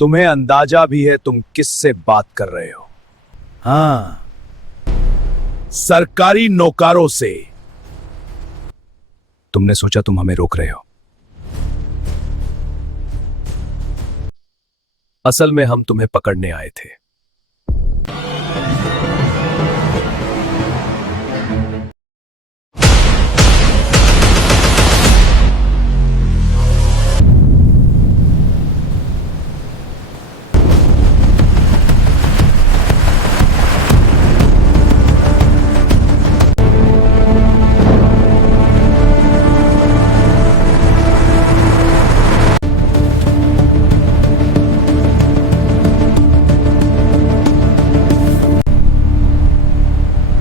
तुम्हें अंदाजा भी है तुम किससे बात कर रहे हो? हाँ, सरकारी नौकरों से। तुमने सोचा तुम हमें रोक रहे हो। असल में हम तुम्हें पकड़ने आए थे।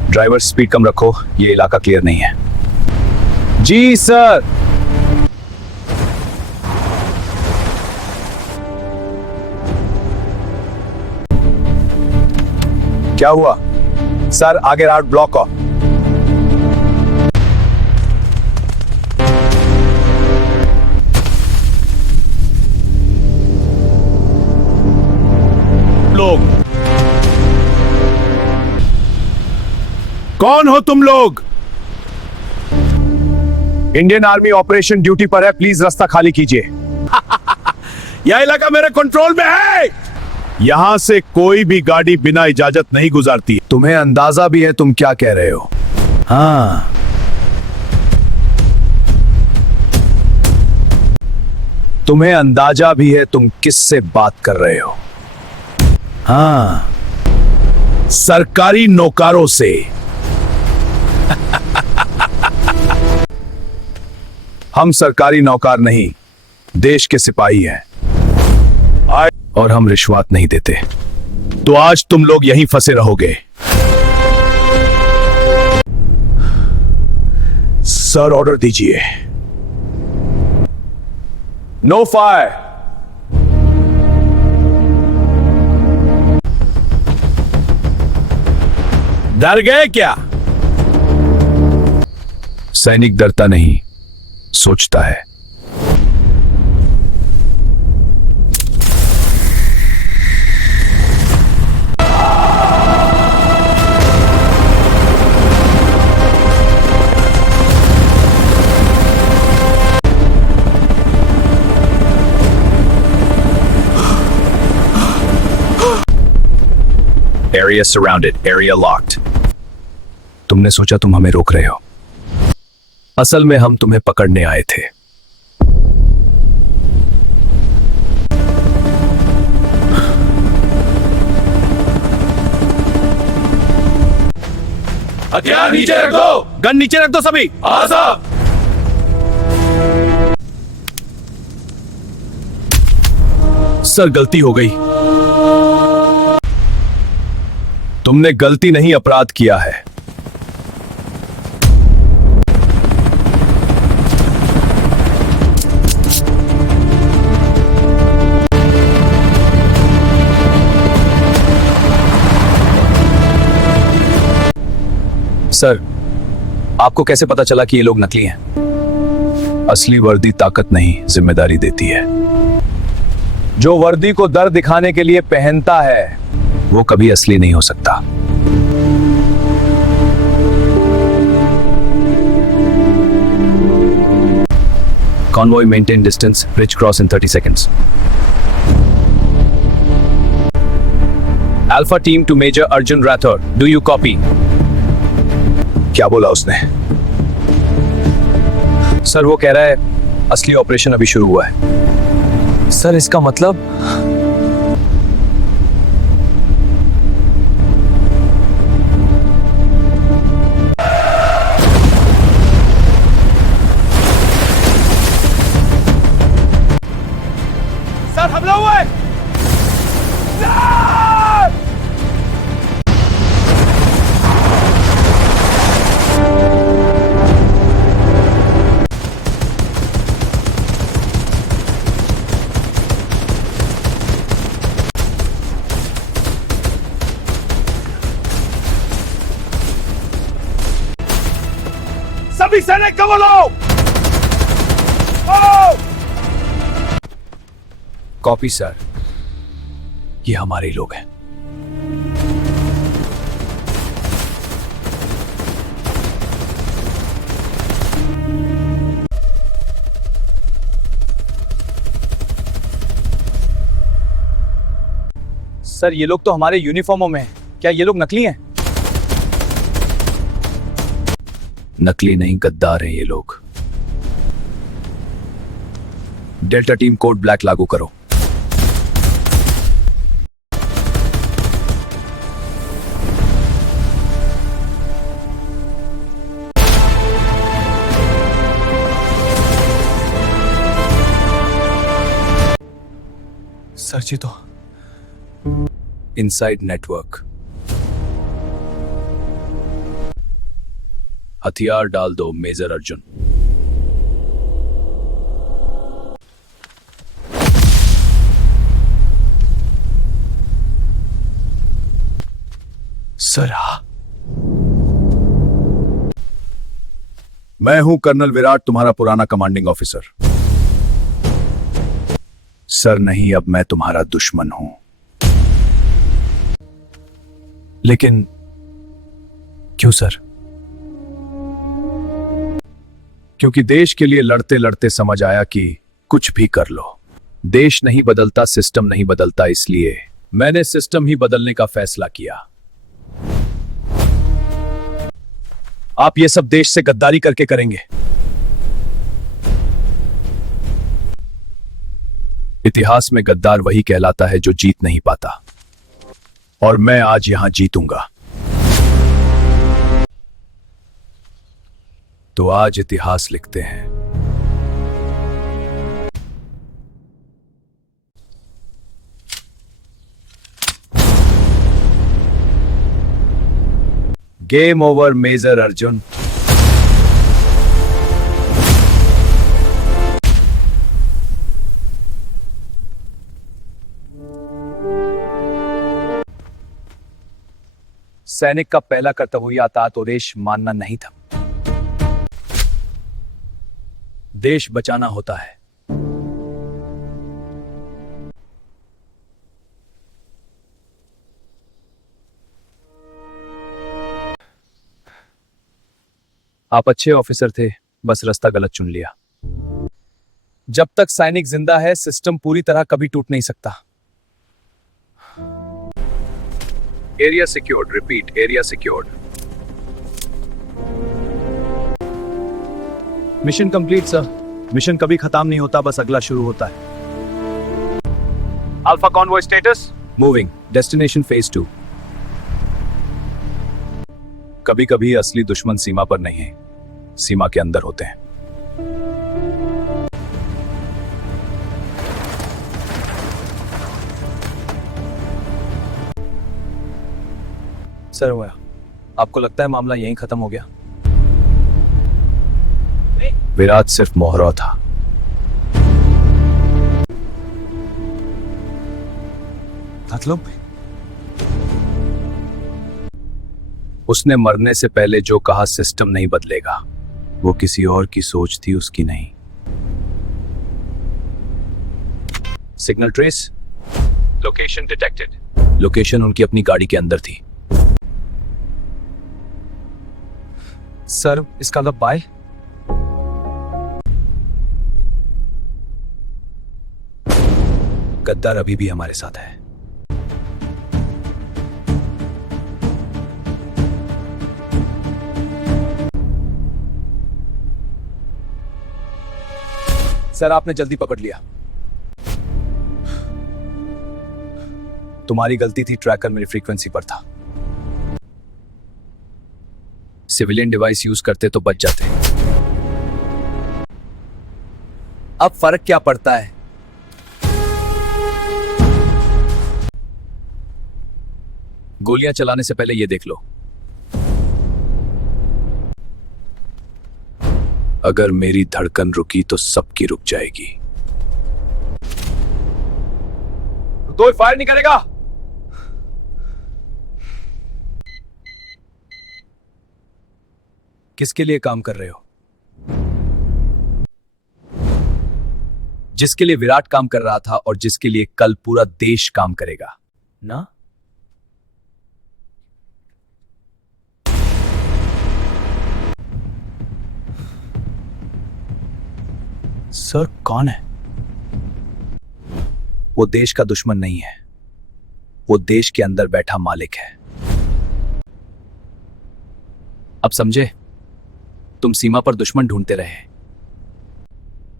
ड्राइवर स्पीड कम रखो, ये इलाका क्लियर नहीं है। जी सर। क्या हुआ सर? आगे राउट ब्लॉक हो। लोग कौन हो तुम लोग? इंडियन आर्मी ऑपरेशन ड्यूटी पर है, प्लीज रास्ता खाली कीजिए। यह इलाका मेरे कंट्रोल में है। यहां से कोई भी गाड़ी बिना इजाजत नहीं गुजरती। तुम्हें अंदाजा भी है तुम क्या कह रहे हो? हाँ, तुम्हें अंदाजा भी है तुम किससे बात कर रहे हो? हाँ, सरकारी नौकरों से। हम सरकारी नौकर नहीं, देश के सिपाही हैं और हम रिश्वत नहीं देते। तो आज तुम लोग यहीं फंसे रहोगे। सर ऑर्डर दीजिए। No fire. डर गए क्या? सैनिक डरता नहीं, सोचता है। Area surrounded, area locked. तुमने सोचा तुम हमें रोक रहे हो। असल में हम तुम्हें पकड़ने आए थे। हथियार नीचे रख दो। गन नीचे रख दो सभी। हाँ साहब। सर गलती हो गई। तुमने गलती नहीं अपराध किया है। सर, आपको कैसे पता चला कि ये लोग नकली हैं? असली वर्दी ताकत नहीं, जिम्मेदारी देती है। जो वर्दी को डर दिखाने के लिए पहनता है, वो कभी असली नहीं हो सकता। Convoy maintain distance, bridge cross in 30 seconds. Alpha team to Major Arjun Rathore, do you copy? क्या बोला उसने? सर वो कह रहा है असली ऑपरेशन अभी शुरू हुआ है। सर इसका मतलब? सर हमला हुआ है। सभी सैनिक कवर लो। Copy sir. ये हमारे लोग हैं। सर, ये लोग तो हमारे यूनिफॉर्मों में हैं। क्या ये लोग नकली हैं? नकली नहीं, गद्दार हैं ये लोग। डेल्टा टीम कोड ब्लैक लागू करो। सर जी, तो इनसाइड नेटवर्क। हथियार डाल दो मेजर अर्जुन। सर, मैं हूं कर्नल विराट, तुम्हारा पुराना कमांडिंग ऑफिसर। सर नहीं, अब मैं तुम्हारा दुश्मन हूं। लेकिन क्यों सर? क्योंकि देश के लिए लड़ते लड़ते समझ आया कि कुछ भी कर लो, देश नहीं बदलता, सिस्टम नहीं बदलता। इसलिए मैंने सिस्टम ही बदलने का फैसला किया। आप ये सब देश से गद्दारी करके करेंगे। इतिहास में गद्दार वही कहलाता है जो जीत नहीं पाता, और मैं आज यहां जीतूंगा। तो आज इतिहास लिखते हैं। Game over major Arjun. सैनिक का पहला कर्तव्य आतात और देश मानना नहीं था, देश बचाना होता है। आप अच्छे ऑफिसर थे, बस रास्ता गलत चुन लिया। जब तक सैनिक जिंदा है, सिस्टम पूरी तरह कभी टूट नहीं सकता। Area secured, repeat, area secured. Mission complete sir. Mission कभी खत्म नहीं होता, बस अगला शुरू होता है। Alpha convoy status moving, destination phase 2। कभी कभी असली दुश्मन सीमा पर नहीं है, सीमा के अंदर होते हैं। सर, हुआ, आपको लगता है मामला यहीं खत्म हो गया? विराट सिर्फ मोहरा था। मतलब उसने मरने से पहले जो कहा, सिस्टम नहीं बदलेगा, वो किसी और की सोच थी, उसकी नहीं। Signal trace, location detected. Location उनकी अपनी गाड़ी के अंदर थी। सर, इसका मतलब बाय? गद्दार अभी भी हमारे साथ है। सर, आपने जल्दी पकड़ लिया। तुम्हारी गलती थी, ट्रैकर मेरी फ्रीक्वेंसी पर था। सिविलियन डिवाइस यूज करते तो बच जाते। अब फर्क क्या पड़ता है? गोलियां चलाने से पहले यह देख लो, अगर मेरी धड़कन रुकी तो सबकी रुक जाएगी। कोई फायर नहीं करेगा। किसके लिए काम कर रहे हो? जिसके लिए विराट काम कर रहा था और जिसके लिए कल पूरा देश काम करेगा। ना? सर कौन है? वो देश का दुश्मन नहीं है, वो देश के अंदर बैठा मालिक है। अब समझे? तुम सीमा पर दुश्मन ढूंढते रहे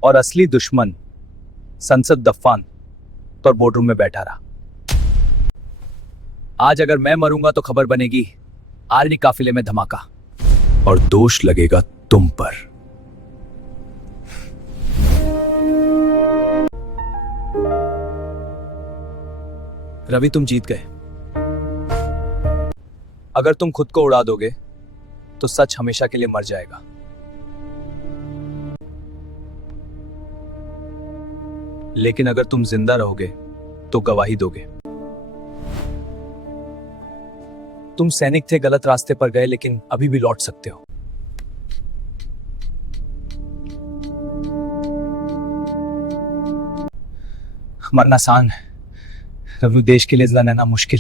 और असली दुश्मन संसद दफान तो बोर्डरूम में बैठा रहा। आज अगर मैं मरूंगा तो खबर बनेगी आर्मी काफिले में धमाका और दोष लगेगा तुम पर। रवि तुम जीत गए। अगर तुम खुद को उड़ा दोगे तो सच हमेशा के लिए मर जाएगा। लेकिन अगर तुम जिंदा रहोगे तो गवाही दोगे। तुम सैनिक थे, गलत रास्ते पर गए, लेकिन अभी भी लौट सकते हो। मरना आसान है, रवि देश के लिए जिंदा रहना मुश्किल।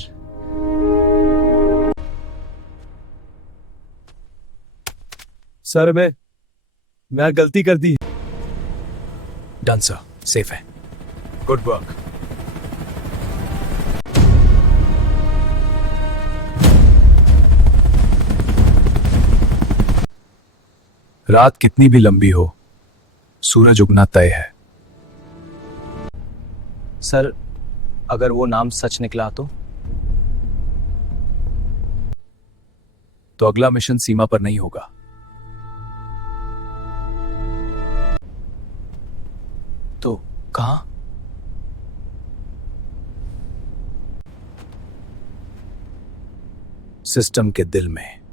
सर मैं गलती कर दी। डन सर, सेफ है। Good work. रात कितनी भी लंबी हो, सूरज उगना तय है। सर अगर वो नाम सच निकला तो अगला मिशन सीमा पर नहीं होगा। तो कहां? सिस्टम के दिल में।